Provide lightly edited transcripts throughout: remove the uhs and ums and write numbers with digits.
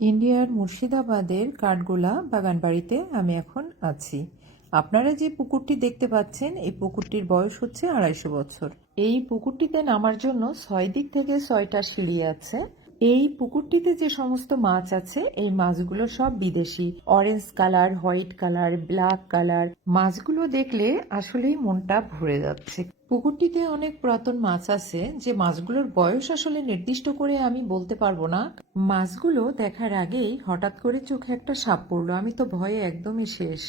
ইন্ডিয়ার মুর্শিদাবাদের কাঠগোলা বাগানবাড়িতে আমি এখন আছি। আপনারা যে পুকুরটি দেখতে পাচ্ছেন, এই পুকুরটির বয়স হচ্ছে 250 বছর। এই পুকুরটিতে নামার জন্য 6 দিক থেকে 6টা সিঁড়ি আছে। এই পুকুরটিতে যে সমস্ত মাছ আছে, এই মাছগুলো সব বিদেশি। Orange colour, white colour, black colour. মাছগুলো দেখলে আসলেই মনটা ভরে যাচ্ছে। পুকুরটিতে অনেক পুরাতন মাছ আছে, যে মাছগুলোর বয়স আসলে নির্দিষ্ট করে আমি বলতে পারবো না। মাছগুলো দেখার আগেই হঠাৎ করে চোখে একটা সাপ পড়লো। আমি তো ভয়ে একদমই শেষ।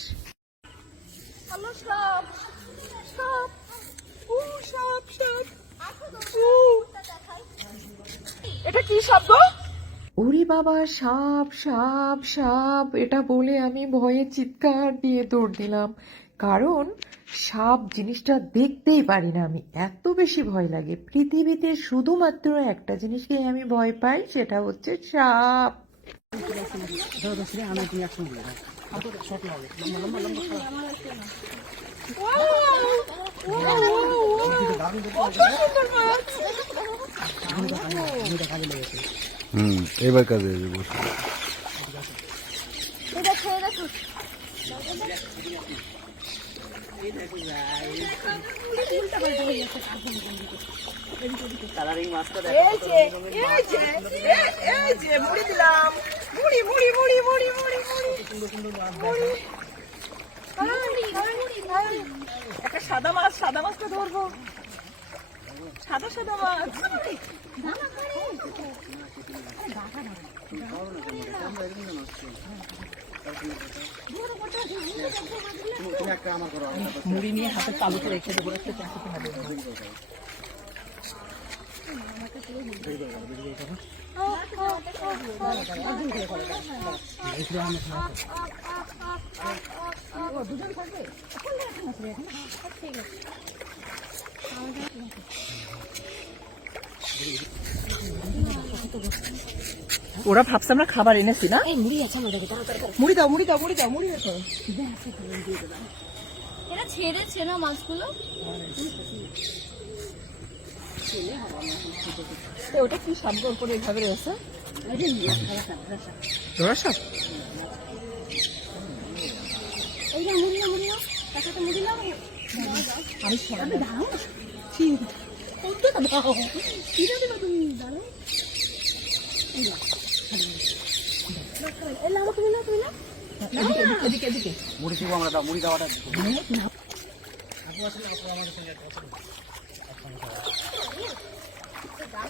হ্যালো সাপ, সাপ, উ সাপ, সাপ, উ। এটা কি শব্দ? ওরে বাবা, সাপ সাপ সাপ, এটা বলে আমি ভয়ে চিৎকার দিয়ে দৌড় দিলাম। কারণ সাপ জিনিসটা দেখতেই পারি না আমি, এত বেশি ভয় লাগে। পৃথিবীতে শুধুমাত্র একটা জিনিসকে আমি ভয় পাই, সেটা হচ্ছে সাপ। এবার কাজে আসবে বসে। এই যে মুড়ি দিলাম, মুড়ি মুড়ি মুড়ি মুড়ি মুড়ি মুড়ি। একটা সাদা মাছটা ধরবো। সাদা মাছ। মুড়ি নিয়ে হাতে তালুতে রেখে দেবো, একটু চাকরিতে হবে। ওরা ভাবছে আমরা খাবার এনেছি না। মুড়ি দাও মুড়ি দাও মুড়ি দাও মুড়ি দাও। এরা ছেড়েছে না মাছগুলো? ওটা কি শব্দ করে এভাবে রয়েছে? ধরা সাপ। এই যে মুড়ি না টাকাটা মুড়ি নাও। আমি সরাবে দাও। কোনটা দাও? কিনে দেবা তুমি? দাঁড়াও। এই লাও তুমি না। এদিকে। মুড়ি দিব আমরা, দাও মুড়ি দাওয়াটা।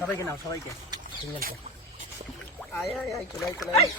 সবাইকে নাও, সবাইকে। আয় আয় আয়, চলে আয়।